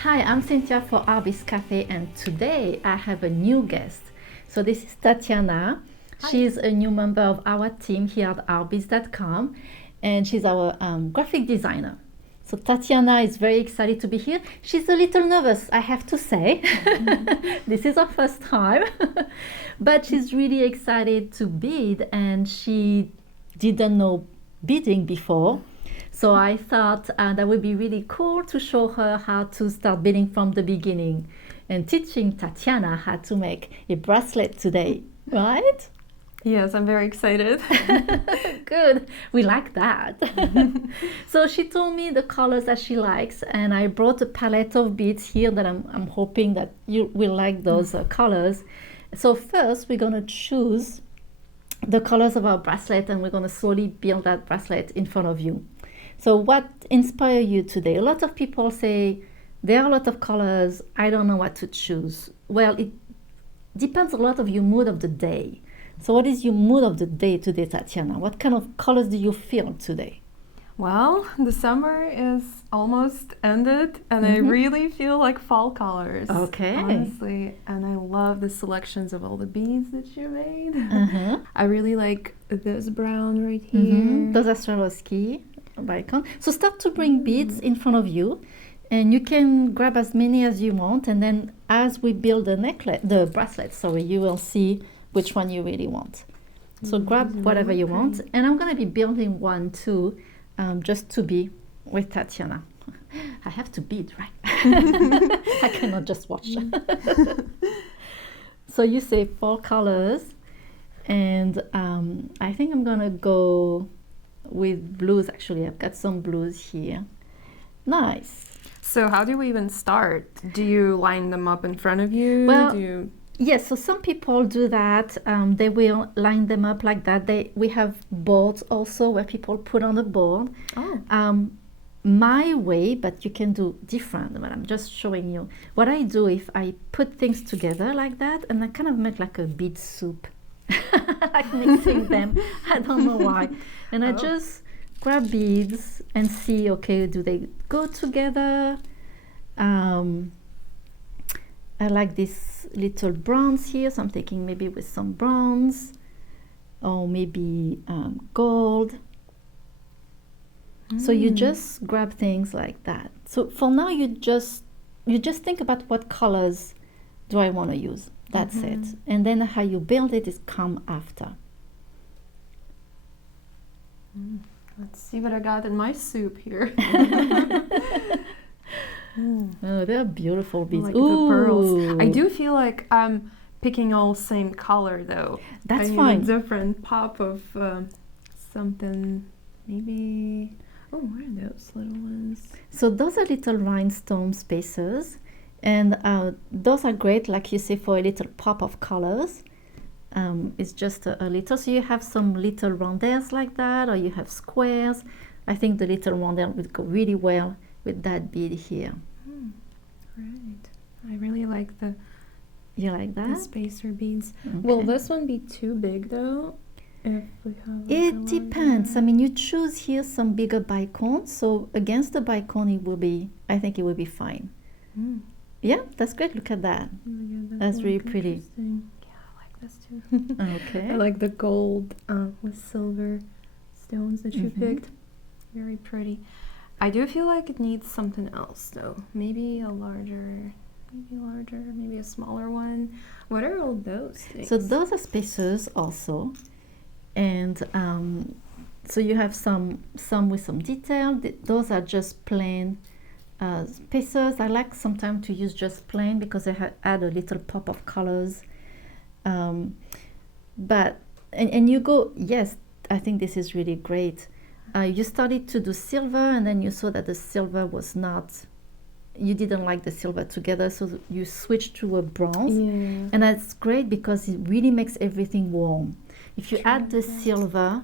Hi, I'm Cynthia for Artbeads Cafe, and today I have a new guest. So this is Tatiana. Hi. She's a new member of our team here at Artbeads.com, and she's our graphic designer. So Tatiana is very excited to be here. She's a little nervous, I have to say. This is her first time, but she's really excited to bead, and she didn't know beading before. So I thought that would be really cool to show her how to start beading from the beginning and teaching Tatiana how to make a bracelet today, right? Yes, I'm very excited. Good, we like that. So she told me the colors that she likes, and I brought a palette of beads here that I'm hoping that you will like those colors. So first we're gonna choose the colors of our bracelet, and we're gonna slowly build that bracelet in front of you. So what inspired you today? A lot of people say there are a lot of colors, I don't know what to choose. Well, it depends a lot of your mood of the day. So what is your mood of the day today, Tatiana? What kind of colors do you feel today? Well, the summer is almost ended, and I really feel like fall colors. Okay. Honestly, and I love the selections of all the beads that you made. I really like this brown right here. Those are Swarovski icon. So start to bring beads in front of you, and you can grab as many as you want, and then as we build the bracelet, sorry, you will see which one you really want. So grab whatever you want, and I'm going to be building one too, just to be with Tatiana. I have to bead, right? I cannot just watch. So you say 4 colors, and I think I'm going to go with blues. Actually, I've got some blues here. Nice. So how do we even start? Do you line them up in front of you? Well, yes, so some people do that. They will line them up like that. We have boards also where people put on a board. Oh. My way, but you can do different, but I'm just showing you. What I do if I put things together like that, and I kind of make like a bead soup. Like mixing them. I don't know why. And I just grab beads and see, okay, do they go together? I like this little bronze here, so I'm thinking maybe with some bronze, or maybe gold. So you just grab things like that. So for now, you just think about what colors do I want to use. That's it. And then how you build it is come after. Let's see what I got in my soup here. Oh, they're beautiful beads. Like the pearls. I do feel like I'm picking all same color though. That's I fine. need a different pop of something. Maybe. Oh, what are those little ones? So those are little rhinestone spacers, and those are great, like you say, for a little pop of colors. It's just a little, so you have some little rondelles like that, or you have squares. I think the little rondelle would go really well with that bead here. Right. I really like the You like that? spacer beads. Okay. Will this one be too big though? If we have like It depends. I mean, you choose here some bigger bicones, so against the bicone it will be, I think it will be fine. Yeah, that's great. Look at that. That's really pretty. Yeah, I like this too. Okay. I like the gold with silver stones that you picked. Very pretty. I do feel like it needs something else though. Maybe a larger, maybe a smaller one. What are all those things? So those are spacers also, and so you have some with some detail. Those are just plain spacers. I like sometimes to use just plain because they add a little pop of colors. But you go, yes, I think this is really great. You started to do silver, and then you saw that the silver was not, you didn't like the silver together, so you switched to a bronze. Yeah. And that's great because it really makes everything warm. If you add the silver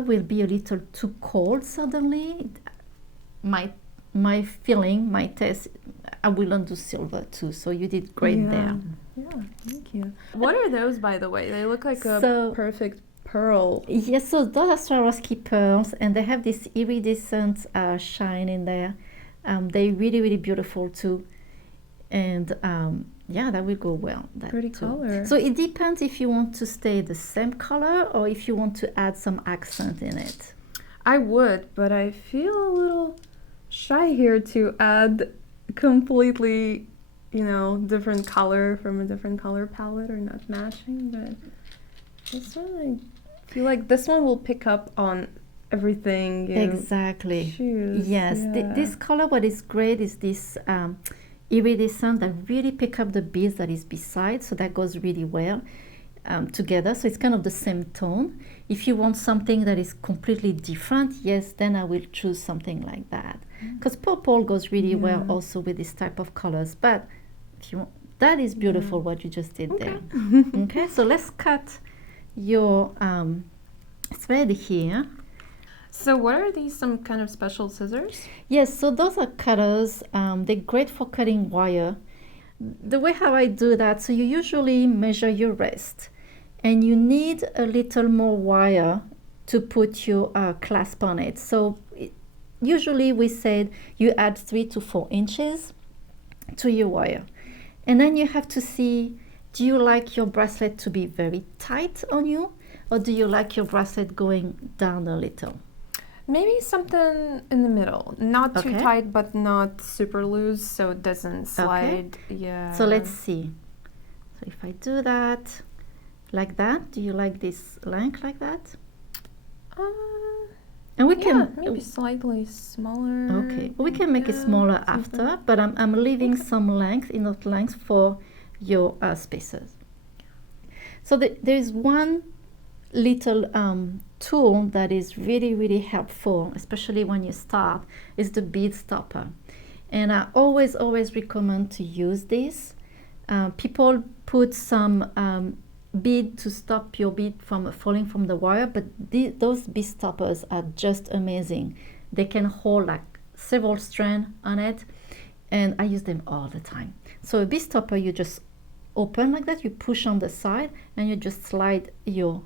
will be a little too cold suddenly. My feeling, my taste, I will undo silver too, so you did great there. Yeah, thank you. What are those, by the way? They look like a perfect pearl. Yes, so those are Swarovski pearls, and they have this iridescent shine in there. They're really, really beautiful too. And yeah, that will go well. That Pretty too. color. So it depends if you want to stay the same color or if you want to add some accent in it. I would, but I feel a little shy here to add completely, you know, different color from a different color palette or not matching. But this one, I feel like this one will pick up on everything you Exactly. choose. Yes. Yeah. This color, what is great is this iridescent that really pick up the beads that is beside, so that goes really well together. So it's kind of the same tone. If you want something that is completely different, yes, then I will choose something like that. Because purple goes really well also with this type of colors. But if you want, that is beautiful what you just did there. Okay, so let's cut your thread here. So what are these, some kind of special scissors? Yes, so those are cutters. They're great for cutting wire. The way how I do that, so you usually measure your wrist and you need a little more wire to put your clasp on it. So usually we said you add 3 to 4 inches to your wire. And then you have to see, do you like your bracelet to be very tight on you, or do you like your bracelet going down a little? Maybe something in the middle. Not too Okay. tight, but not super loose, so it doesn't slide. Yeah. So let's see. So if I do that like that, do you like this length like that? And we Yeah, can maybe slightly smaller. okay, we can make it smaller after, but I'm leaving some length, enough length for your spacers. So there is one little tool that is really, really helpful, especially when you start, is the bead stopper. And I always recommend to use this. People put some bead to stop your bead from falling from the wire, but those bead stoppers are just amazing. They can hold like several strands on it, and I use them all the time. So a bead stopper, you just open like that, you push on the side, and you just slide your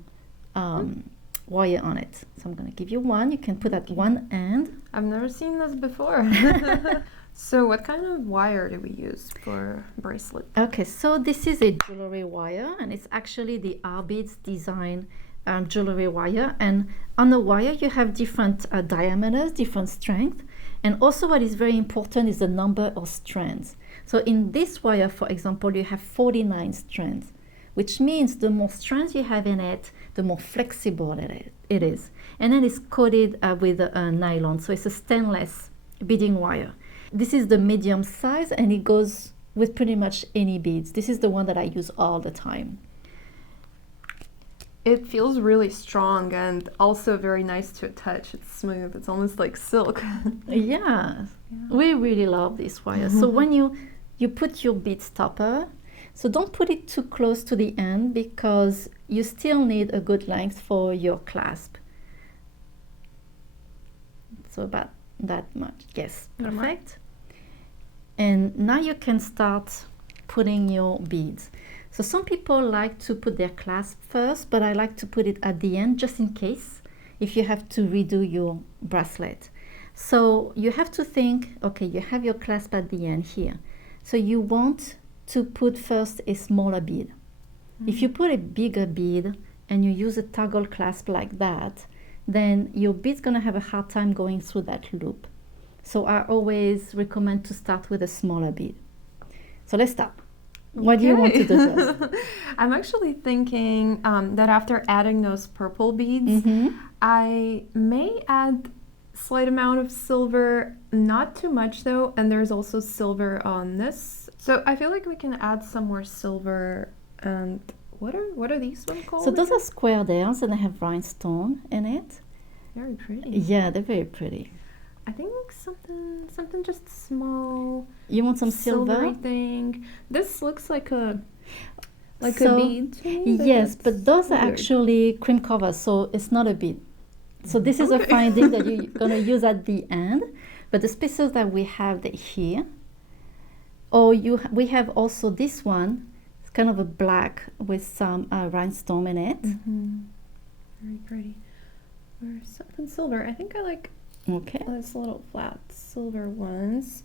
wire on it. So I'm going to give you one. You can put at one end. I've never seen this before. So what kind of wire do we use for bracelet? Okay, so this is a jewelry wire, and it's actually the Artbeads design jewelry wire. And on the wire you have different diameters, different strength, and also what is very important is the number of strands. So in this wire, for example, you have 49 strands, which means the more strands you have in it, the more flexible it is. And then it's coated with nylon, so it's a stainless beading wire. This is the medium size, and it goes with pretty much any beads. This is the one that I use all the time. It feels really strong and also very nice to touch. It's smooth. It's almost like silk. Yeah, we really love this wire. So when you put your bead stopper, so don't put it too close to the end because you still need a good length for your clasp. So about that much. Yes, perfect. And now you can start putting your beads. So some people like to put their clasp first, but I like to put it at the end just in case if you have to redo your bracelet. So you have to think, okay, you have your clasp at the end here. So you want to put first a smaller bead. If you put a bigger bead and you use a toggle clasp like that, then your bead's gonna have a hard time going through that loop. So I always recommend to start with a smaller bead. So let's start. What do you want to do first? I'm actually thinking that after adding those purple beads, I may add slight amount of silver, not too much though, and there's also silver on this. So I feel like we can add some more silver. And what are these ones called? So those are square nails and they have rhinestone in it. Very pretty. Yeah, they're very pretty. I think something just small. You want some silver? Silvery thing. This looks like a So, bead to me, yes, it's but those are weird. actually crimp covers, so it's not a bead. So this is a finding that you're gonna use at the end. But the spacers that we have here, or we have also this one. It's kind of a black with some rhinestone in it. Very pretty. Or something silver. I think I like Okay. These little flat silver ones.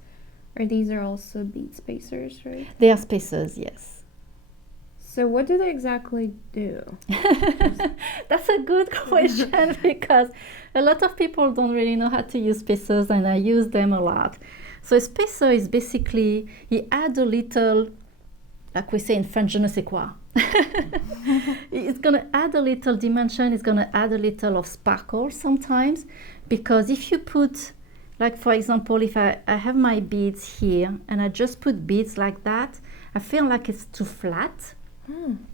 Or these are also bead spacers, right? They are spacers, yes. So what do they exactly do? That's a good question because a lot of people don't really know how to use spacers, and I use them a lot. So a spacer is basically, you add a little, like we say in French, je ne sais quoi. It's going to add a little dimension, it's going to add a little of sparkle sometimes, because if you put, like for example, if I have my beads here and I just put beads like that, I feel like it's too flat.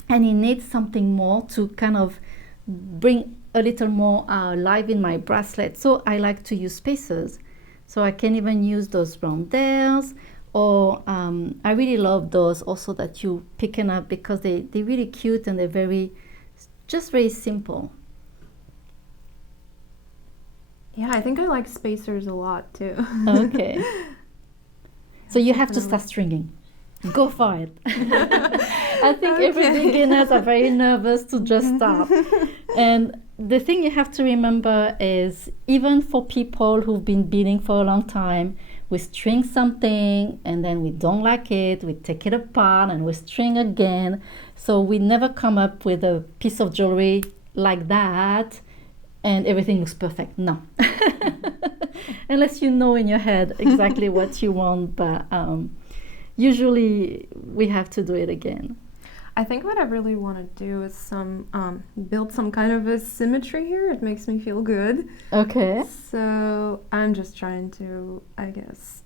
And it needs something more to kind of bring a little more life in my bracelet. So I like to use spacers. So I can even use those rondelles, or I really love those also that you picking up because they're really cute and they're just very simple. Yeah, I think I like spacers a lot too. Okay. So you have to start stringing. Go for it. I think every beginners are very nervous to just start. And the thing you have to remember is, even for people who've been beading for a long time, we string something and then we don't like it, we take it apart and we string again. So we never come up with a piece of jewelry like that and everything looks perfect. No. Unless you know in your head exactly what you want, but usually we have to do it again. I think what I really want to do is build some kind of a symmetry here. It makes me feel good. Okay. So I'm just trying to, I guess,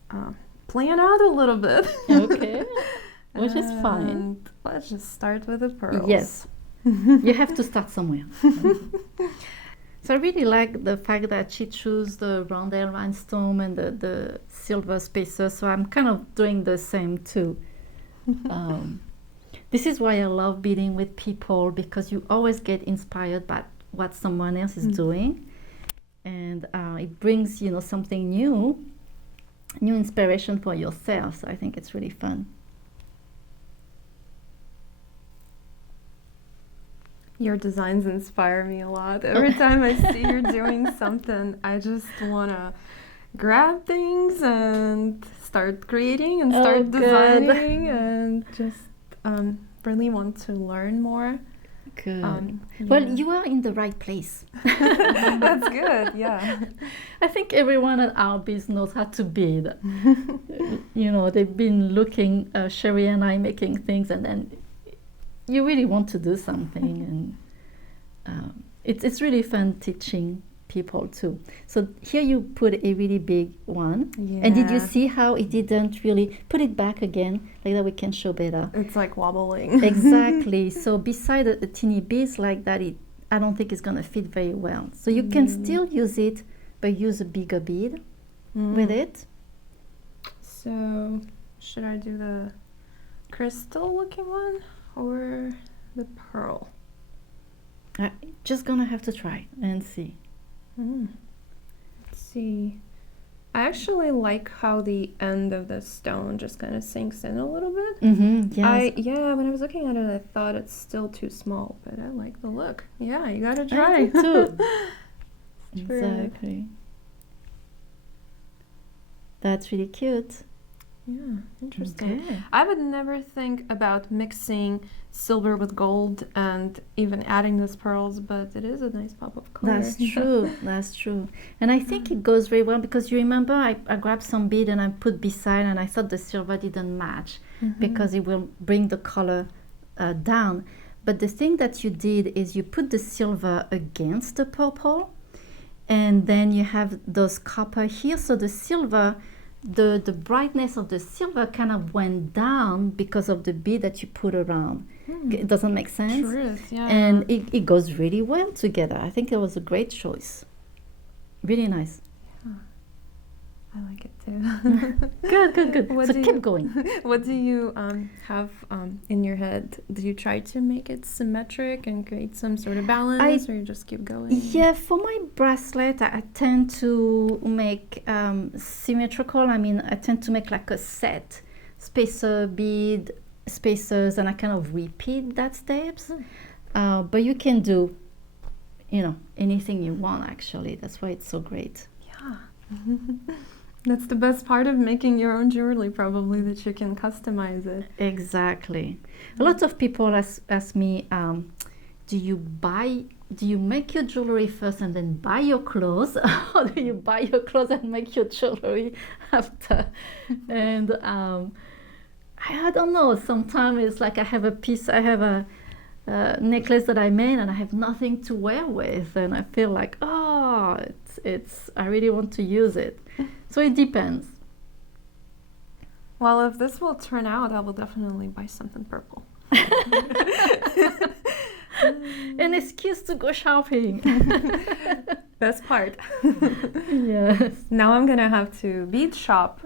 plan out a little bit. Okay. Which is fine. Let's just start with the pearls. Yes. You have to start somewhere. So I really like the fact that she chose the rondelle rhinestone and the silver spacer. So I'm kind of doing the same too. This is why I love beading with people, because you always get inspired by what someone else is doing, and it brings, you know, something new inspiration for yourself. So I think it's really fun. Your designs inspire me a lot. Every time I see you're doing something, I just want to grab things and start creating and start designing and just really want to learn more. Good. Yeah. Well, you are in the right place. That's good, yeah. I think everyone at Artbeads knows how to bead. You know, they've been looking, Sherry and I making things, and then you really want to do something, and it's really fun teaching people too. So here you put a really big one. Yeah. And did you see how it didn't really put it back again, like that we can show better? It's like wobbling. Exactly. So beside the teeny beads like that, I don't think it's going to fit very well. So you can still use it, but use a bigger bead with it. So should I do the crystal looking one or the pearl? Just gonna have to try and see. Let's see. I actually like how the end of the stone just kind of sinks in a little bit. Yes. When I was looking at it, I thought it's still too small, but I like the look. Yeah, you gotta I try like too. True. Exactly. That's really cute. Yeah, interesting. Okay. I would never think about mixing silver with gold and even adding these pearls, but it is a nice pop of color. That's true. That's true. And I think it goes very well, because you remember I grabbed some bead and I put beside, and I thought the silver didn't match because it will bring the color down. But the thing that you did is you put the silver against the purple, and then you have those copper here. So the silver, the brightness of the silver kind of went down because of the bead that you put around. It doesn't make sense. Truth, yeah. And it goes really well together. I think it was a great choice. Really nice. Yeah. I like it too. Good. So keep going. What do you have in your head? Do you try to make it symmetric and create some sort of balance, or you just keep going? Yeah, for my bracelet, I tend to make symmetrical. I mean, I tend to make like a set, spacer, bead, spacers, and I kind of repeat that steps. But you can do, you know, anything you want, actually. That's why it's so great. Yeah, That's the best part of making your own jewelry, probably, that you can customize it. Exactly. A lot of people ask me, do you make your jewelry first and then buy your clothes, or do you buy your clothes and make your jewelry after? And I don't know. Sometimes it's like I have a necklace that I made and I have nothing to wear with, and I feel like, oh, I really want to use it. So it depends. Well, if this will turn out, I will definitely buy something purple. An excuse to go shopping. Best part. Yes. Now I'm gonna have to bead shop,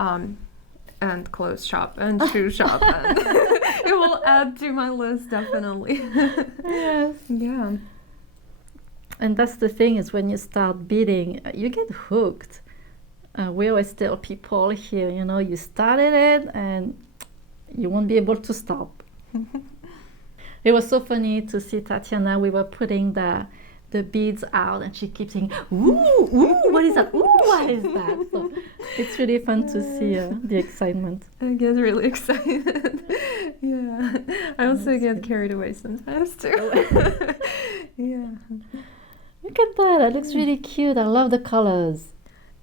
and clothes shop and shoe shop. And it will add to my list, definitely. Yes. Yeah. And that's the thing, is when you start beading, you get hooked. We always tell people here, you started it and you won't be able to stop. It was so funny to see Tatiana. We were putting the beads out and she keeps saying, ooh, what is that? Ooh, what is that? So it's really fun to see the excitement. I get really excited. Yeah. I also get carried away sometimes too. Yeah. Look at that. That looks really cute. I love the colors.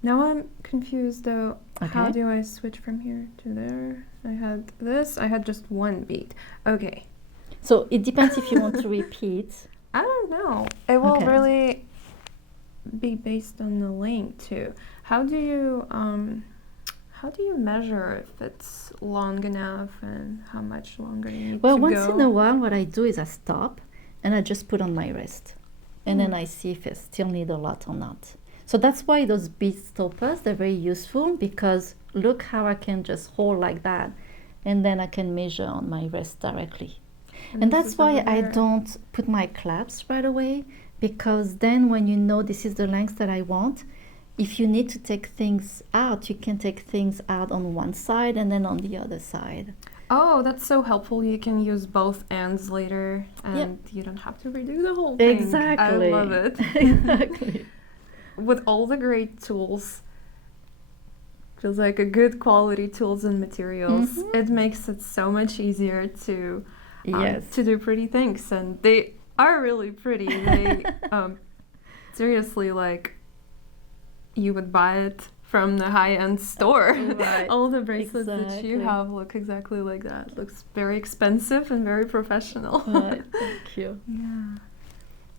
Now I'm confused though. Okay. How do I switch from here to there? I had just one bead. Okay. So it depends if you want to repeat. I don't know. It will Okay. really be based on the length too. How do you measure if it's long enough and how much longer you need Well, to once go? in a while, what I do is I stop and I just put on my wrist. And then I see if I still need a lot or not. So that's why those bead stoppers, they're very useful, because look how I can just hold like that. And then I can measure on my wrist directly. And this that's is why over I there. don't put my clasps right away, because then when you know this is the length that I want, if you need to take things out, you can take things out on one side and then on the other side. Oh, that's so helpful. You can use both ends later and Yep. you don't have to redo the whole thing. Exactly. I love it. Exactly. With all the great tools, feels like a good quality tools and materials. It makes it so much easier to Yes. to do pretty things, and they are really pretty. They seriously, like, you would buy it from the high-end store. Right. All the bracelets that you Exactly. have look exactly like that. Looks very expensive and very professional. Right. Thank you. Yeah.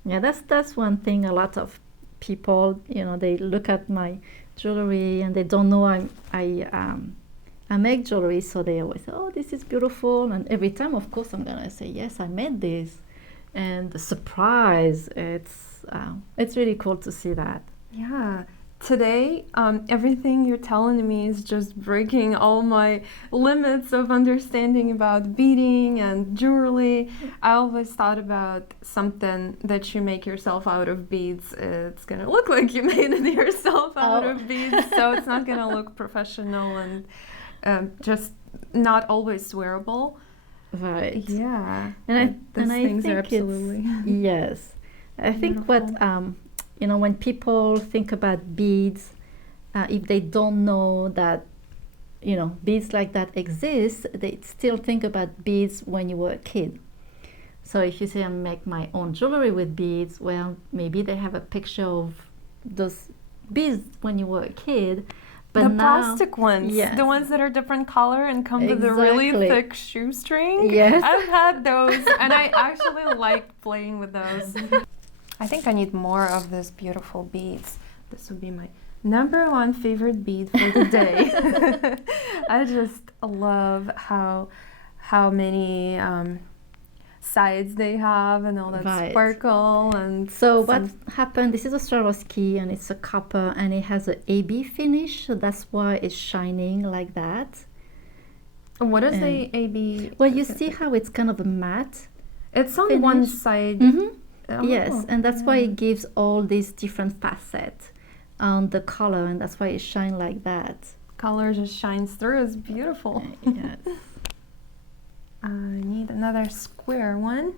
Yeah, that's one thing. A lot of people, they look at my jewelry and they don't know I make jewelry, so they always say, "Oh, this is beautiful." And every time, of course, I'm gonna say, "Yes, I made this." And the surprise, it's really cool to see that. Yeah. Today, everything you're telling me is just breaking all my limits of understanding about beading and jewelry. I always thought about something that you make yourself out of beads. It's gonna look like you made it yourself out of beads, so it's not gonna look professional and just not always wearable. Right. Yeah. And those I things think are absolutely yes. I think what when people think about beads, if they don't know that beads like that exist, they still think about beads when you were a kid. So if you say I make my own jewelry with beads, well, maybe they have a picture of those beads when you were a kid. But the now, plastic ones, yes. the ones that are different color and come with a really Exactly. thick shoestring. Yes. I've had those, and I actually like playing with those. I think I need more of these beautiful beads. This would be my #1 favorite bead for the day. I just love how many sides they have and all that Right. sparkle and So what happened, this is a Swarovski and it's a copper and it has a AB finish, so that's why it's shining like that. What is And- the AB? Well, you see how it's kind of a matte? It's on finish? one side. Oh, Yes, and that's why yeah. it gives all these different facets on the color, and that's why it shines like that. Color just shines through. It's beautiful. Yes. I need another square one.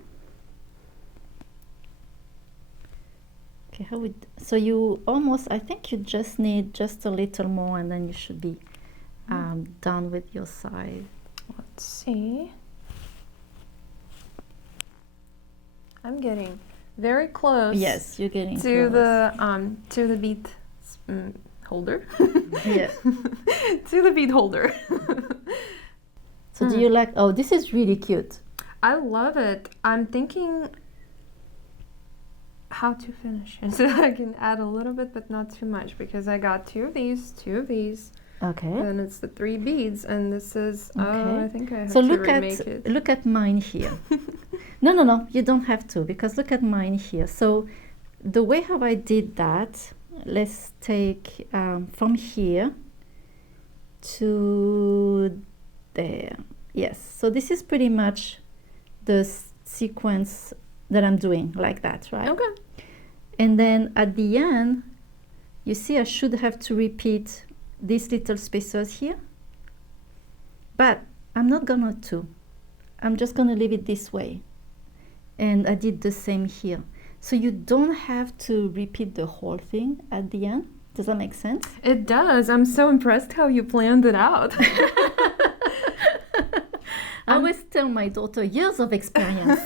Okay, so you almost, I think you just need just a little more and then you should be done with your side. Let's see. I'm getting very close. Yes, you're getting to close. The bead holder. Yeah. To the bead holder. So do you like, oh, this is really cute. I love it. I'm thinking how to finish it. So I can add a little bit, but not too much, because I got two of these. Okay. And it's the 3 beads, and this is, oh, I think I have so to look remake at, it. look at mine here. No, you don't have to, because look at mine here. So the way how I did that, let's take from here to there. Yes, so this is pretty much the sequence that I'm doing, like that, right? Okay. And then at the end, you see I should have to repeat these little spaces here, but I'm not gonna to. I'm just gonna leave it this way. And I did the same here. So you don't have to repeat the whole thing at the end. Does that make sense? It does. I'm so impressed how you planned it out. I always tell my daughter, years of experience.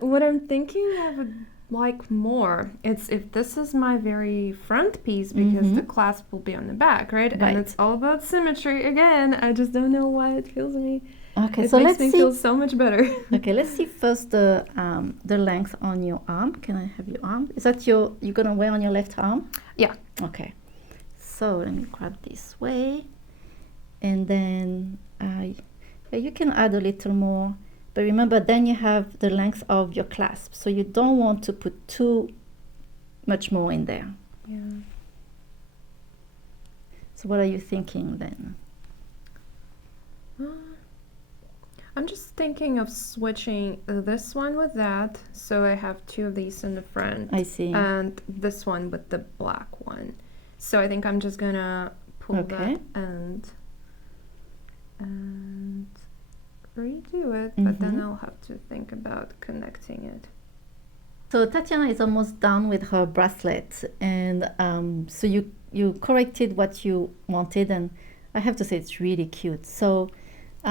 What I'm thinking I would like more, it's if this is my very front piece, because the clasp will be on the back, right? And it's all about symmetry again. I just don't know why it feels me. Okay, it so makes let's me see. feel so much better. Okay, let's see first the length on your arm. Can I have your arm? Is that you're gonna wear on your left arm? Yeah. Okay. So let me grab this way, and then yeah, you can add a little more. But remember, then you have the length of your clasp, so you don't want to put too much more in there. Yeah. So what are you thinking then? I'm just thinking of switching this one with that, so I have 2 of these in the front. I see. And this one with the black one. So I think I'm just gonna pull that and redo it, but then I'll have to think about connecting it. So Tatiana is almost done with her bracelet, and so you corrected what you wanted, and I have to say it's really cute. So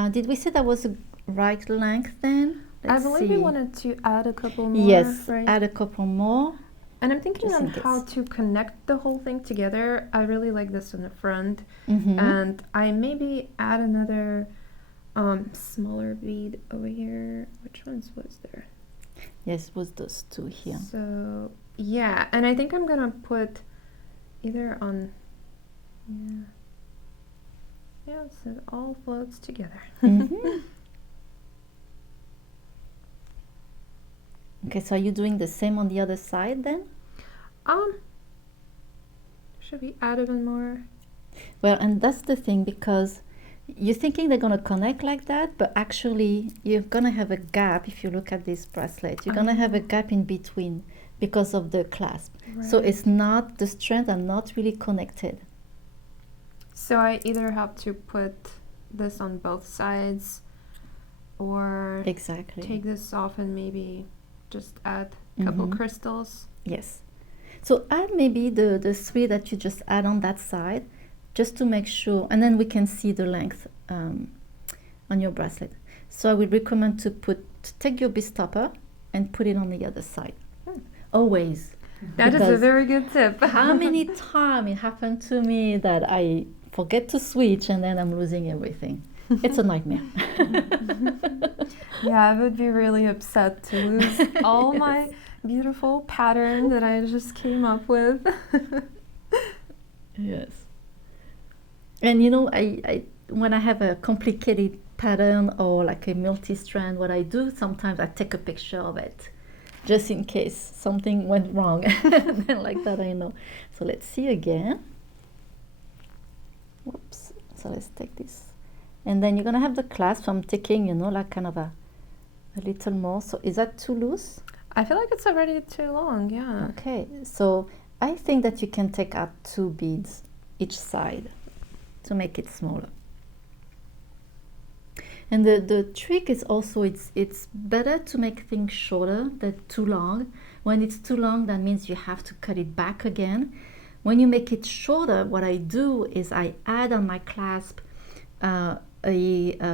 did we say that was the right length then? I believe we wanted to add a couple more. Yes, right? add a couple more. And I'm thinking on how to connect the whole thing together. I really like this in the front, and I maybe add another smaller bead over here. Which ones was there? Yes, it was those 2 here. So yeah, and I think I'm gonna put either on, yeah, so it all floats together. Okay, so are you doing the same on the other side then? Should we add even more? Well, and that's the thing, because you're thinking they're going to connect like that, but actually you're going to have a gap. If you look at this bracelet, you're going to have a gap in between because of the clasp. Right. So it's not, the strands are not really connected. So I either have to put this on both sides, or take this off and maybe just add a couple crystals. Yes. So add maybe the 3 that you just add on that side, just to make sure, and then we can see the length on your bracelet. So I would recommend to take your bead stopper and put it on the other side. Always. That is a very good tip. How many times it happened to me that I forget to switch and then I'm losing everything. It's a nightmare. Yeah, I would be really upset to lose all my beautiful pattern that I just came up with. Yes. And you know, I when I have a complicated pattern or like a multi-strand, what I do sometimes I take a picture of it, just in case something went wrong. Then like that I know. So let's see again. Whoops. So let's take this. And then you're gonna have the clasp. I'm taking, you know, like kind of a little more. So is that too loose? I feel like it's already too long, yeah. Okay, so I think that you can take out 2 beads each side to make it smaller. And the trick is also it's better to make things shorter than too long. When it's too long, that means you have to cut it back again. When you make it shorter, what I do is I add on my clasp a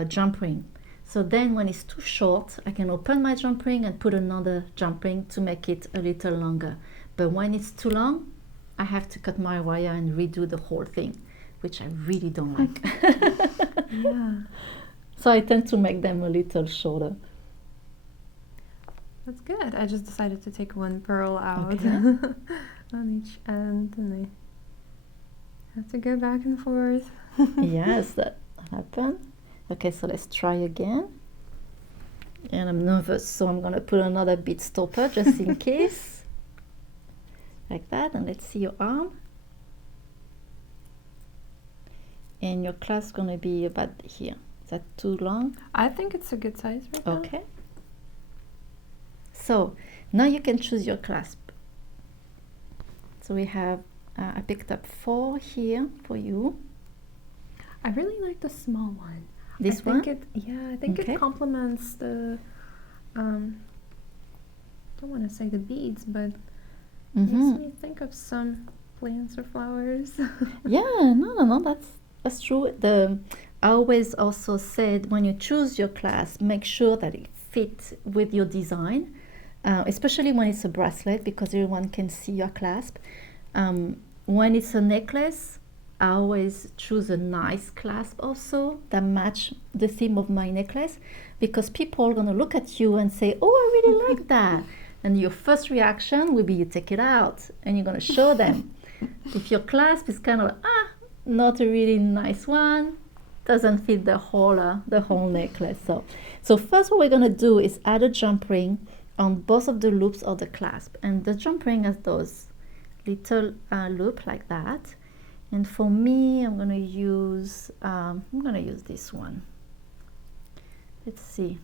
jump ring. So then when it's too short, I can open my jump ring and put another jump ring to make it a little longer. But when it's too long, I have to cut my wire and redo the whole thing, which I really don't like. Yeah. So I tend to make them a little shorter. That's good. I just decided to take one pearl out Okay. on each end, and I have to go back and forth. Yes, that happened. Okay, so let's try again. And I'm nervous, so I'm gonna put another bead stopper just in case. Like that, and let's see your arm. And your clasp gonna be about here. Is that too long? I think it's a good size right now. Okay. So now you can choose your clasp. So we have, I picked up 4 here for you. I really like the small one. This I think one? I think Okay. it complements the, don't want to say the beads, but makes me think of some plants or flowers. Yeah, no, that's true. I always also said when you choose your clasp, make sure that it fits with your design, especially when it's a bracelet because everyone can see your clasp. When it's a necklace, I always choose a nice clasp also that match the theme of my necklace because people are gonna look at you and say, "Oh, I really like that." And your first reaction will be you take it out and you're gonna show them. If your clasp is kind of not a really nice one, doesn't fit the whole necklace. So first what we're gonna do is add a jump ring on both of the loops of the clasp, and the jump ring has those little loop like that. And for me, I'm gonna use this one. Let's see.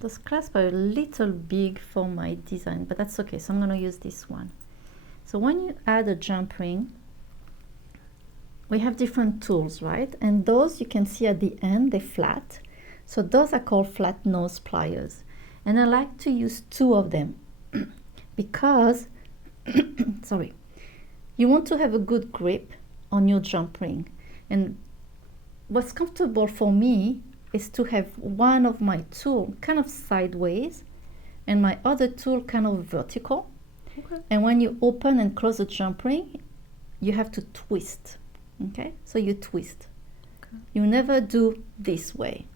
Those clasps are a little big for my design, but that's okay. So I'm gonna use this one. So when you add a jump ring, we have different tools, right? And those you can see at the end, they're flat. So those are called flat nose pliers. And I like to use 2 of them because, sorry, you want to have a good grip on your jump ring. And what's comfortable for me is to have one of my tool kind of sideways and my other tool kind of vertical. Okay. And when you open and close the jump ring, you have to twist. Okay, so you twist. Okay. You never do this way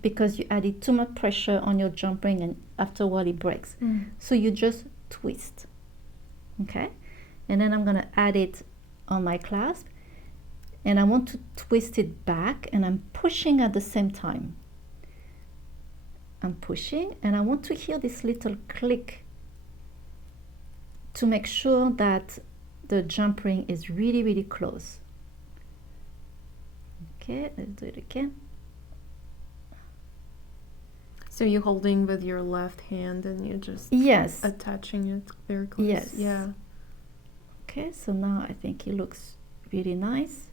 because you added too much pressure on your jump ring and afterward it breaks. So you just twist. Okay, and then I'm gonna add it on my clasp and I want to twist it back and I'm pushing at the same time. I'm pushing and I want to hear this little click to make sure that the jump ring is really, really close. Okay, let's do it again. So you're holding with your left hand and you're just Yes. attaching it very close. Yes. Yeah. Okay, so now I think it looks really nice.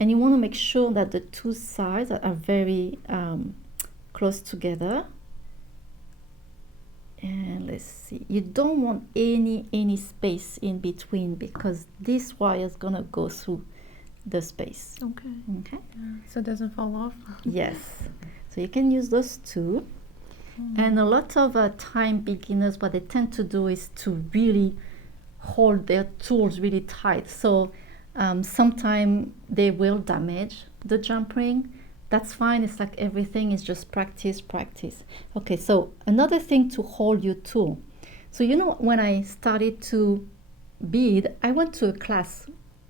And you want to make sure that the 2 sides are very close together. And let's see, you don't want any space in between because this wire is gonna go through the space. Okay. Okay. So it doesn't fall off. Yes. So you can use those 2. And a lot of time beginners, what they tend to do is to really hold their tools really tight. So sometimes they will damage the jump ring. That's fine. It's like everything is just practice. Okay, so another thing to hold your tool. So you know, when I started to bead, I went to a class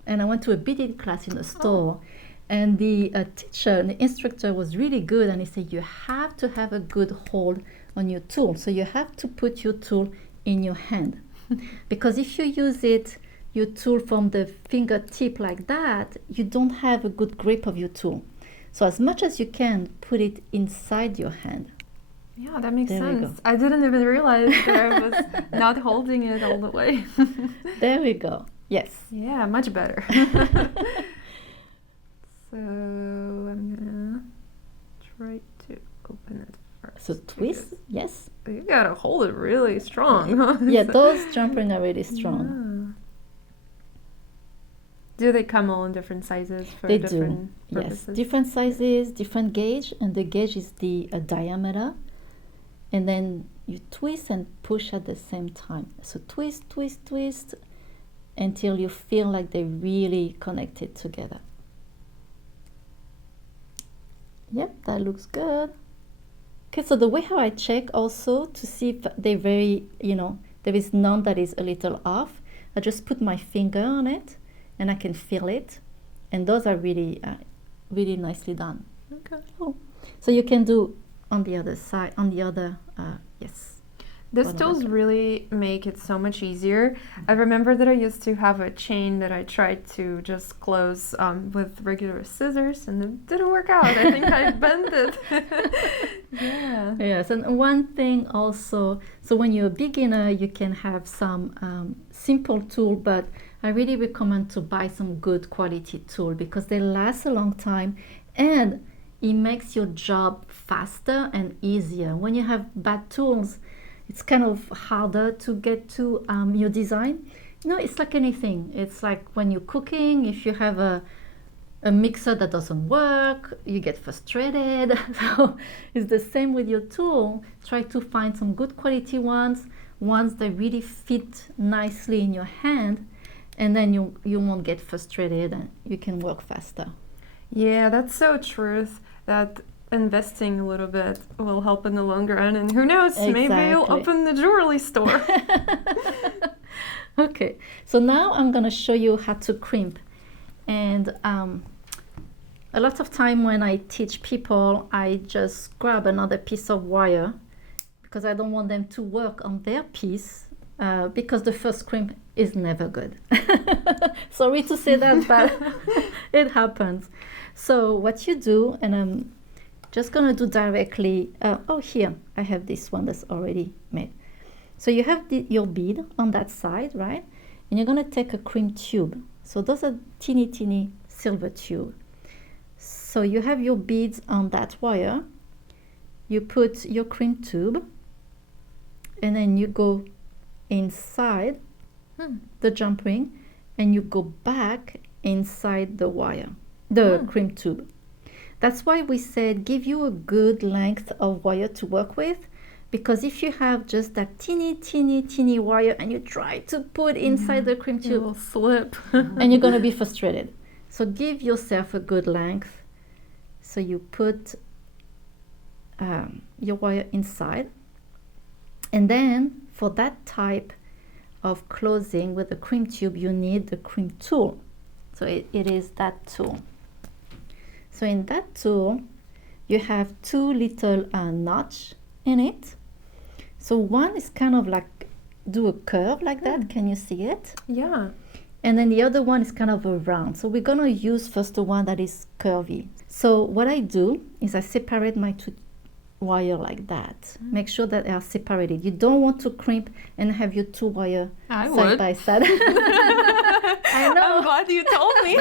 and I went to a beading class in a store. And the teacher, the instructor was really good and he said you have to have a good hold on your tool. So you have to put your tool in your hand because if you use your tool from the fingertip like that, you don't have a good grip of your tool. So as much as you can, put it inside your hand. Yeah, that makes There we sense. go. I didn't even realize that I was not holding it all the way. There we go. Yes. Yeah, much better. So I'm gonna try to open it first. So twist, yes. You gotta hold it really strong. Huh? Yeah, those jump rings are really strong. Yeah. Do they come all in different sizes for They different do, purposes? yes. Different sizes, different gauge, and the gauge is the diameter. And then you twist and push at the same time. So twist, twist, twist, until you feel like they're really connected together. Yep, that looks good. Okay, so the way how I check also to see if they're very, there is none that is a little off, I just put my finger on it and I can feel it. And those are really, really nicely done. Okay. Oh. So you can do on the other side, yes. These tools really make it so much easier. I remember that I used to have a chain that I tried to just close with regular scissors, and it didn't work out. I think I bent it. Yeah. Yes, and one thing also, so when you're a beginner, you can have some simple tool, but I really recommend to buy some good quality tool because they last a long time and it makes your job faster and easier. When you have bad tools, it's kind of harder to get to your design. It's like anything. It's like when you're cooking, if you have a mixer that doesn't work, you get frustrated. So it's the same with your tool. Try to find some good quality ones that really fit nicely in your hand, and then you won't get frustrated and you can work faster. Yeah, that's so true. That investing a little bit will help in the long run, and who knows, maybe you'll open the jewelry store. Okay, so now I'm gonna show you how to crimp. And a lot of time when I teach people, I just grab another piece of wire because I don't want them to work on their piece because the first crimp is never good. Sorry to say that, but it happens. So what you do, and I'm just gonna do directly, here, I have this one that's already made. So you have your bead on that side, right? And you're gonna take a crimp tube. So those are teeny silver tube. So you have your beads on that wire. You put your crimp tube, and then you go inside the jump ring, and you go back inside the wire, the crimp tube. That's why we said give you a good length of wire to work with, because if you have just that teeny wire and you try to put inside the crimp tube, it will slip. and you're going to be frustrated. So give yourself a good length. So you put your wire inside, and then for that type of closing with the crimp tube, you need the crimp tool. So it is that tool. So in that tool, you have two little notch in it. So one is kind of like do a curve like that. Can you see it? Yeah. And then the other one is kind of a round. So we're gonna use first the one that is curvy. So what I do is I separate my two wire like that. Make sure that they are separated. You don't want to crimp and have your two wire side by side. I know. I'm glad you told me.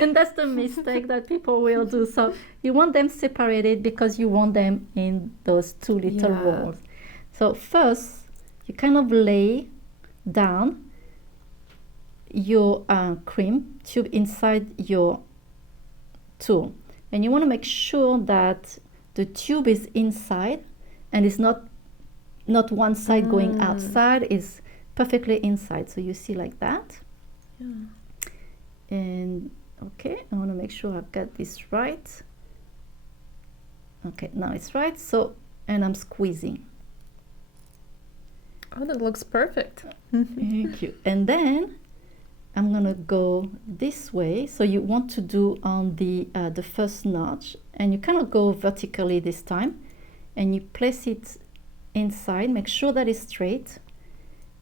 And that's the mistake that people will do. So you want them separated because you want them in those two little rolls. So first, you kind of lay down your crimp tube inside your tool. And you want to make sure that the tube is inside and it's not one side going outside, is perfectly inside. So you see like that. Yeah. And okay, I want to make sure I've got this right. Okay, now it's right. So, and I'm squeezing. Oh, that looks perfect. Thank you. And then I'm gonna go this way. So you want to do on the first notch, and you kind of go vertically this time, and you place it inside. Make sure that it's straight.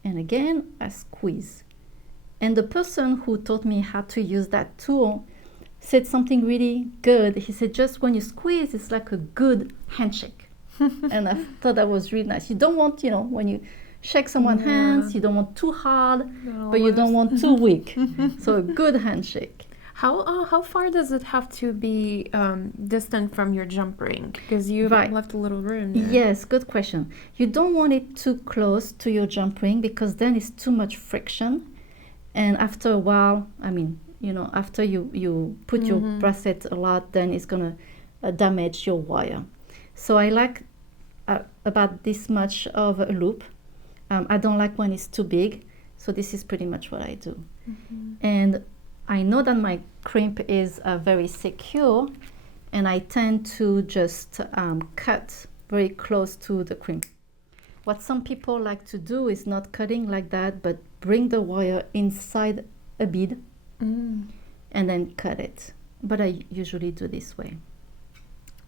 And again, I squeeze. And the person who taught me how to use that tool said something really good. He said, just when you squeeze, it's like a good handshake. And I thought that was really nice. You don't want, when you shake someone's hands, you don't want too hard, but you don't want too weak. So a good handshake. How far does it have to be distant from your jump ring? Because you Right. left a little room there. Yes, good question. You don't want it too close to your jump ring because then it's too much friction. And after a while, I mean, after you put your bracelet a lot, then it's going to damage your wire. So I like about this much of a loop. I don't like when it's too big. So this is pretty much what I do. And I know that my crimp is very secure, and I tend to just cut very close to the crimp. What some people like to do is not cutting like that, but bring the wire inside a bead and then cut it. But I usually do this way.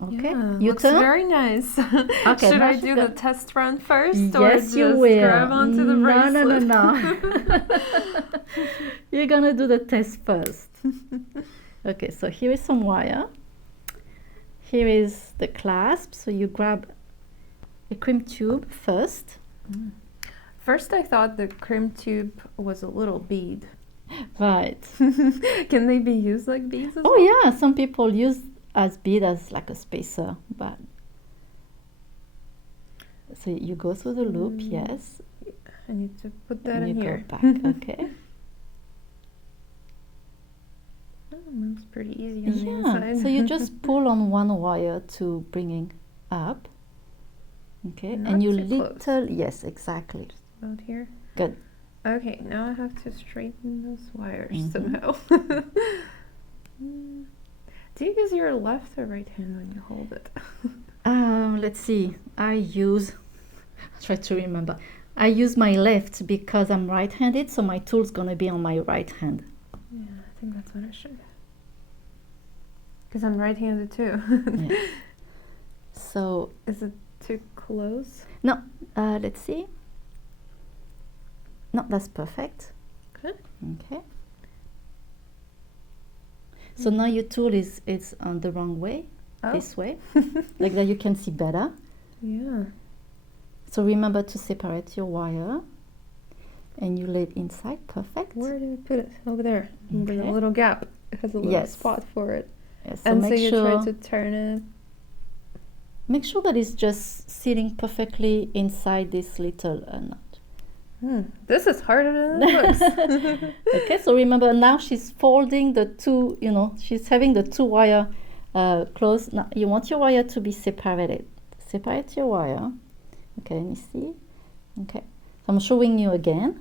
Okay, Yeah, you looks turn? very nice. Okay, Should now I she's do got- the test run first, or Yes, just you will. grab onto the bracelet? No. You're gonna do the test first. Okay, so here is some wire. Here is the clasp. So you grab a crimp tube first. First, I thought the crimp tube was a little bead. Right. Can they be used like beads as well? Oh yeah, some people use as bead as like a spacer, but so you go through the loop, yes, I need to put that and in you here. go back. Okay. Oh, moves pretty easy on the Yeah. inside. So you just pull on one wire to bringing up. Okay, Not and you too close. little, yes, exactly. About here. Good. Okay, now I have to straighten those wires Mhm. somehow. Do you use your left or right hand when you hold it? Let's see. I'll try to remember. I use my left because I'm right-handed, so my tool's gonna be on my right hand. Yeah, I think that's what I should. Because I'm right-handed too. Yeah. So Is it too close? no, let's see. No, that's perfect. Good. Okay. So now your tool is on the wrong way, Oh. this way, like that you can see better. Yeah. So remember to separate your wire, and you lay it inside. Perfect. Where did I put it? Over there. There's a Okay. little gap. It has a little Yes. spot for it. Yes, so And so make you sure try to turn it. that it's just sitting perfectly inside this little knot. This is harder than it looks. Okay, so remember now she's folding the two, she's having the two wire close. Now you want your wire to be separated. Separate your wire. Okay, let me see. Okay, so I'm showing you again.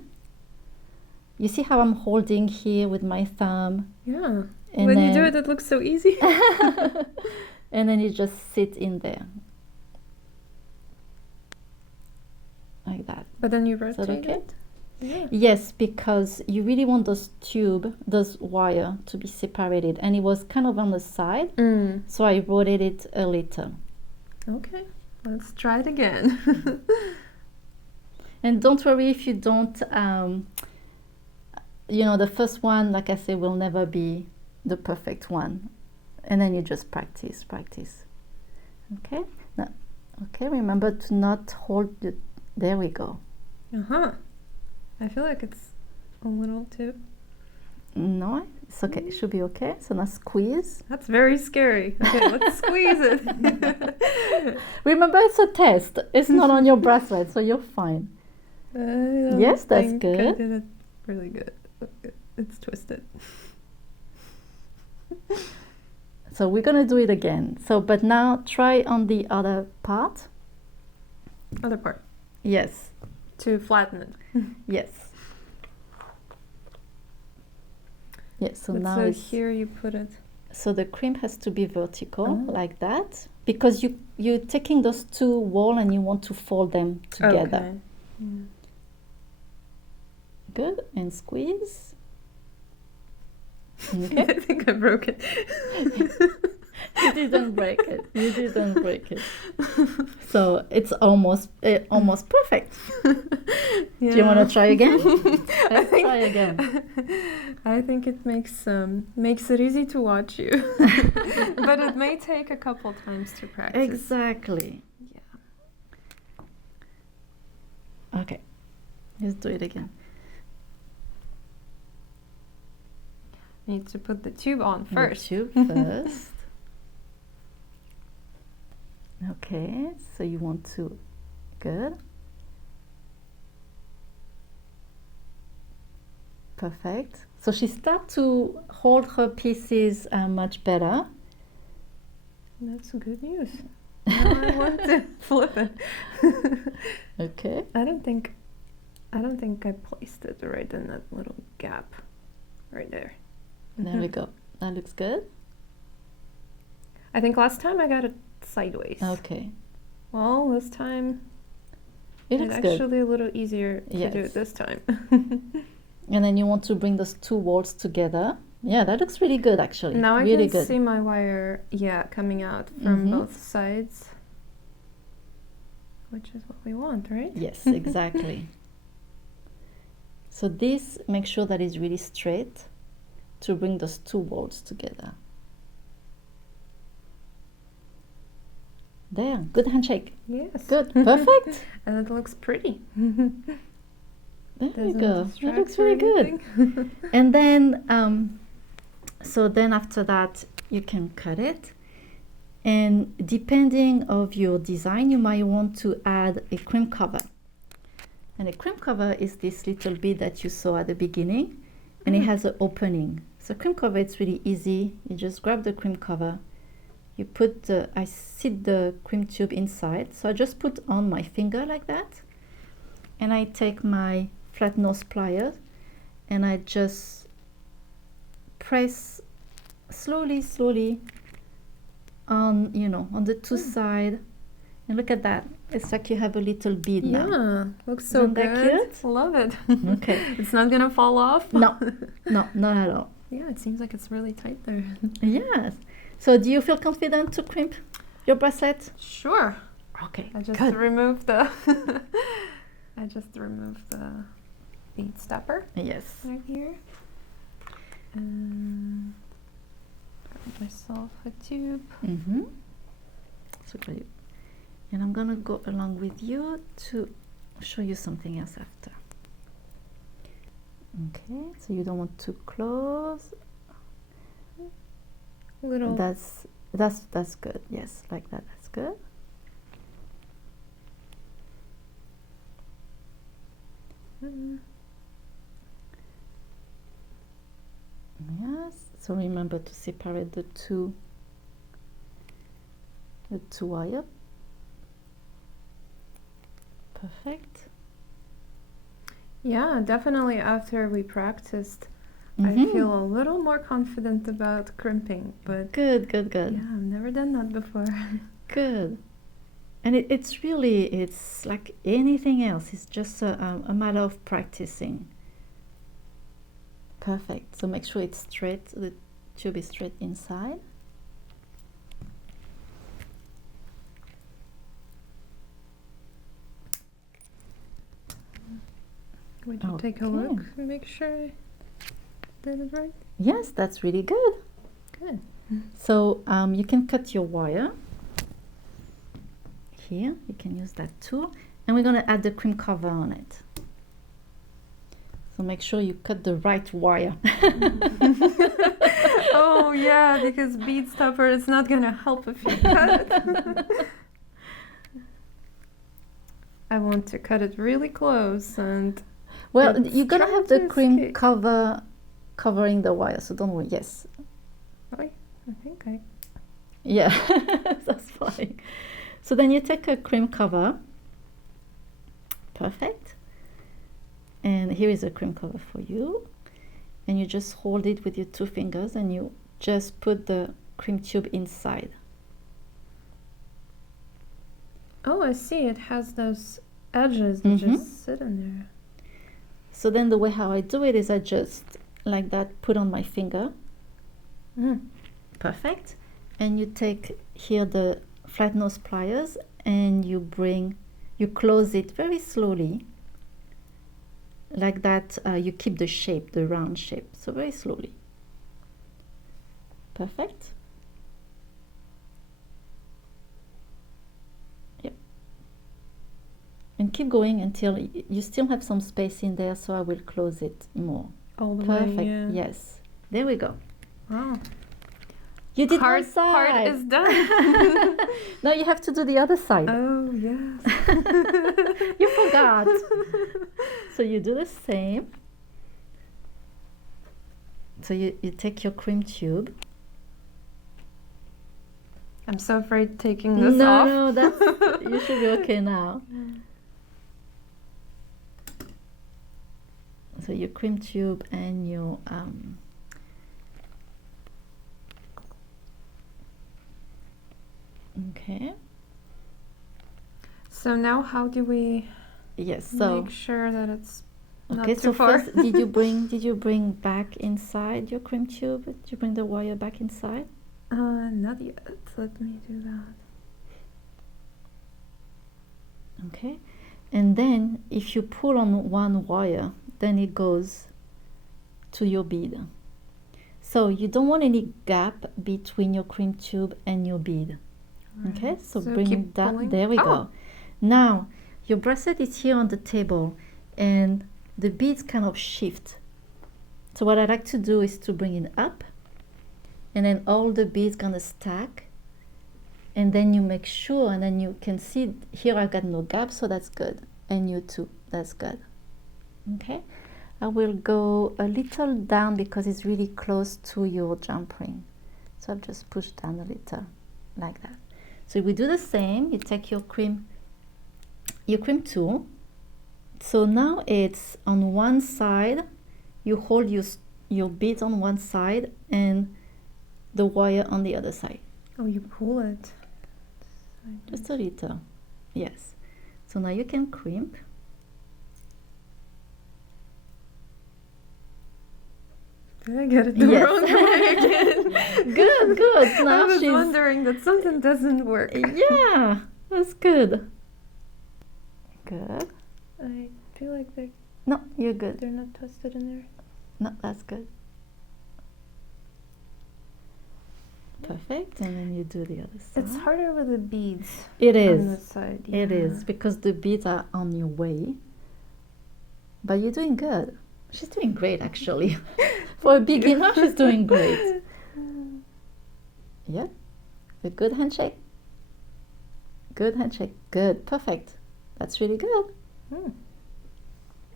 You see how I'm holding here with my thumb? Yeah. And When you do then- it, it looks so easy. And then you just sit in there. Like that. But then you Is rotate that okay? it. Yeah. Yes, because you really want those wire to be separated, and it was kind of on the side, so I rotated it a little. Okay. Let's try it again. And don't worry if you don't, the first one, like I said, will never be the perfect one. And then you just practice. Okay? Now, okay, remember to not hold it. There we go. I feel like it's a little too. No, it's okay. It should be okay. So now squeeze. That's very scary. Okay, let's squeeze it. Remember, it's a test. It's not on your bracelet, so you're fine. I don't Yes, that's think I good. did it really good. Okay, it's twisted. So we're gonna do it again. So, but now try on the other part. Other part. Yes, To flatten it. yes. Yes, so But now so it's, here you put it. so the crimp has to be vertical Oh. like that, because you're taking those two walls and you want to fold them together. Okay. Yeah. Good, and squeeze. I Okay. think I broke it. You didn't break it. You didn't break it. So it's almost perfect. Yeah. Do you want to try again? I Let's think- try again. I think it makes it easy to watch you, but it may take a couple times to practice. Exactly. Yeah. Okay. Let's do it again. Need to put the tube on first. The tube first. Okay, so you want to, good. Perfect. So she starts to hold her pieces much better. That's good news. Now I want to flip it. Okay. I don't think I placed it right in that little gap right there. There we go. That looks good. I think last time I got it sideways. Okay. Well, this time It it's looks good. actually a little easier to do Yes. it this time. And then you want to bring those two walls together. Yeah, that looks really good actually. Now I really can good. see my wire, coming out from both sides, which is what we want, right? Yes, exactly. So this, make sure that it's really straight to bring those two walls together. There, good handshake. Yes. Good, perfect. And it looks pretty. There you Doesn't go. That distract looks or really good. anything. And then, so then after that, you can cut it. And depending of your design, you might want to add a crimp cover. And a crimp cover is this little bead that you saw at the beginning, and it has an opening. So crimp cover, it's really easy. You just grab the crimp cover. You put I sit the crimp tube inside. So I just put on my finger like that. And I take my flat nose pliers and I just press slowly, slowly on, on the two sides. And look at that. It's like you have a little bead now. Yeah, looks so Isn't that good. cute? Love it. Okay. It's not gonna fall off. No, no, not at all. Yeah, it seems like it's really tight there. Yes. So do you feel confident to crimp your bracelet? Sure. Okay, I just good. removed the bead stopper Yes. right here. And got myself a tube. Mm-hmm. So great. And I'm gonna go along with you to show you something else after. Okay, so you don't want to close. Little. That's good. Yes, like that. That's good. Yes. So remember to separate the two wire. Perfect. Yeah, definitely after we practiced, I feel a little more confident about crimping, but Good, good, good. yeah, I've never done that before. Good. And it's like anything else. It's just a matter of practicing. Perfect. So make sure it's straight. The tube is straight inside. Would you take a look and make sure I did it right? Yes, that's really good. Good. So you can cut your wire. Here, you can use that too. And we're going to add the crimp cover on it. So make sure you cut the right wire. Oh yeah, because bead stopper is not gonna help if you cut it. I want to cut it really close and Well, it's you're going to trying have the to crimp escape. cover covering the wire, so don't worry. Yes. I think I Yeah, that's fine. So then you take a crimp cover. Perfect. And here is a crimp cover for you. And you just hold it with your two fingers and you just put the crimp tube inside. Oh, I see. It has those edges that just sit in there. So then the way how I do it is I just like that put on my finger. Perfect. And you take here the flat nose pliers and you close it very slowly. Like that, you keep the shape, the round shape. So very slowly. Perfect. Yep. And keep going until you still have some space in there, so I will close it more. All the Perfect. way. Yeah. Yes. There we go. Wow. You did Part one side. is done. Now you have to do the other side. Oh, yes. You forgot. So you do the same. So you take your crimp tube. I'm so afraid taking this off. No, that's you should be okay now. So your crimp tube and your okay. So now how do we So make sure that it's not okay, too so far? first did you bring back inside your crimp tube? Did you bring the wire back inside? Not yet. Let me do that. Okay. And then if you pull on one wire, then it goes to your bead. So you don't want any gap between your crimp tube and your bead. Right. Okay, so So bring keep that, pulling. there we Oh. go. Now your bracelet is here on the table and the beads kind of shift. So what I like to do is to bring it up and then all the beads gonna stack, and then you make sure, and then you can see here I got no gap, so that's good, and you too, that's good. Okay, I will go a little down because it's really close to your jump ring, so I'll just push down a little like that. So we do the same. You take your crimp tool. So now it's on one side, you hold your beads on one side and the wire on the other side. Oh, you pull it. Just a little, yes. So now you can crimp. Did I get it the Yes. wrong way again? Good. Now I was she's wondering that something doesn't work. yeah, that's good. Good. I feel like No, you're good. they're not twisted in there. No, that's good. Perfect. And then you do the other side. It's harder with the beads. It On is. this side. It yeah. is because the beads are on your way. But you're doing good. She's doing great actually. For a beginner, she's doing great. Yeah. A good handshake. Good handshake. Good. Perfect. That's really good. Hmm.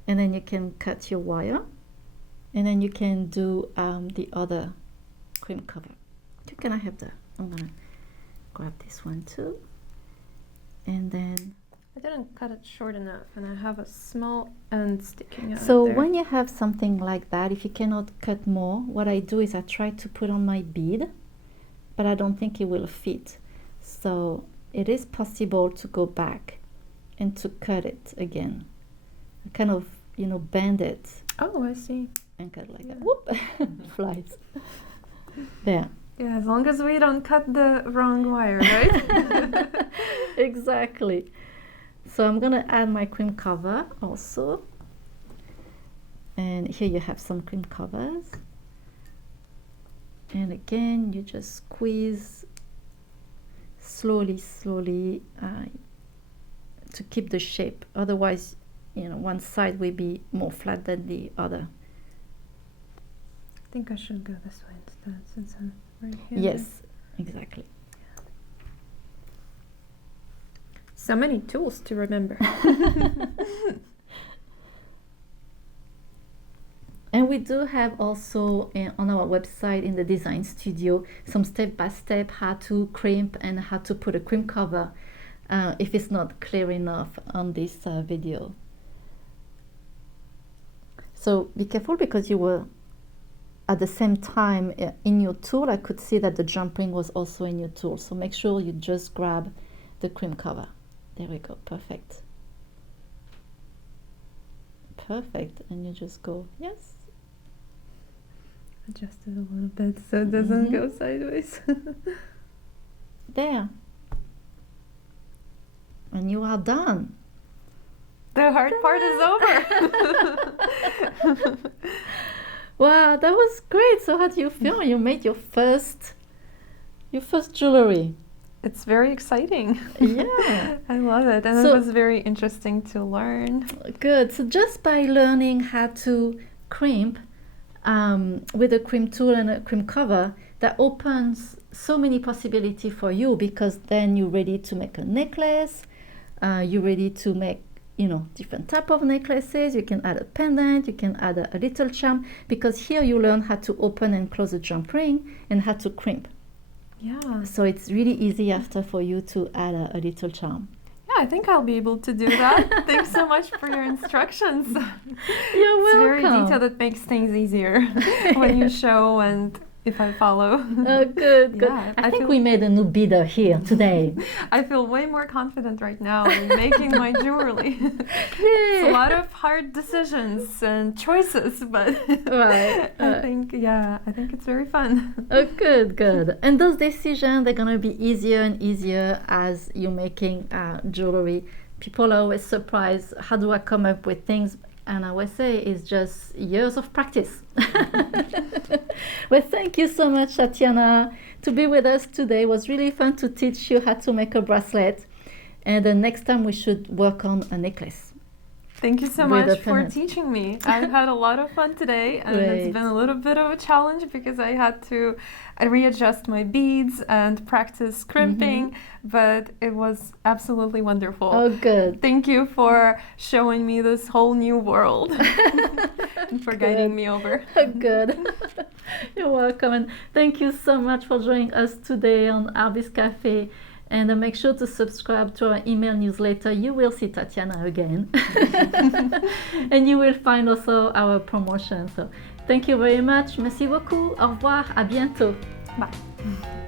And then you can cut your wire. And then you can do the other crimp cover. Can I have that? I'm gonna grab this one too. And then I didn't cut it short enough, and I have a small end sticking out. so there. when you have something like that, if you cannot cut more, what I do is I try to put on my bead, but I don't think it will fit. So it is possible to go back and to cut it again. Kind of, bend it Oh, I see. and cut like that. Whoop! Flies. There. Yeah, as long as we don't cut the wrong wire, right? Exactly. So I'm gonna add my crimp cover also. And here you have some crimp covers. And again, you just squeeze slowly to keep the shape. Otherwise, one side will be more flat than the other. I think I should go this way instead, since I'm right here. Yes, exactly. So many tools to remember. And we do have also on our website in the design studio some step-by-step how to crimp and how to put a crimp cover if it's not clear enough on this video. So be careful because you were at the same time in your tool. I could see that the jump ring was also in your tool. So make sure you just grab the crimp cover. There we go, perfect. Perfect, and you just go, yes. Adjust it a little bit so it doesn't go sideways. There. And you are done. The hard part is over. Wow, that was great. So how do you feel when you made your first jewelry? It's very exciting. Yeah. I love it. And So- it was very interesting to learn. Good. So just by learning how to crimp, with a crimp tool and a crimp cover, that opens so many possibilities for you, because then you're ready to make a necklace, you're ready to make, you know, different type of necklaces. You can add a pendant, you can add a little charm, because here you learn how to open and close a jump ring and how to crimp. Yeah. So it's really easy after for you to add a little charm. Yeah, I think I'll be able to do that. Thanks so much for your instructions. You're welcome. It's very detailed. It makes things easier when you show and if I follow. Oh, good, good. Yeah, I think we made a new beader here today. I feel way more confident right now in making my jewelry. Yay. It's a lot of hard decisions and choices, but Right. I think it's very fun. Oh, good, good. And those decisions, they're gonna be easier and easier as you're making jewelry. People are always surprised, how do I come up with things? And I would say it's just years of practice. Well, thank you so much, Tatiana, to be with us today. It was really fun to teach you how to make a bracelet. And the next time we should work on a necklace. Thank you so With a much for pendant. teaching me. I've had a lot of fun today, and Great. it's been a little bit of a challenge because I had to readjust my beads and practice crimping, but it was absolutely wonderful. Oh, good. Thank you for showing me this whole new world and for guiding me over. Good. You're welcome. And thank you so much for joining us today on Artbeads Cafe. And make sure to subscribe to our email newsletter. You will see Tatiana again. And you will find also our promotion. So thank you very much. Merci beaucoup. Au revoir. À bientôt. Bye.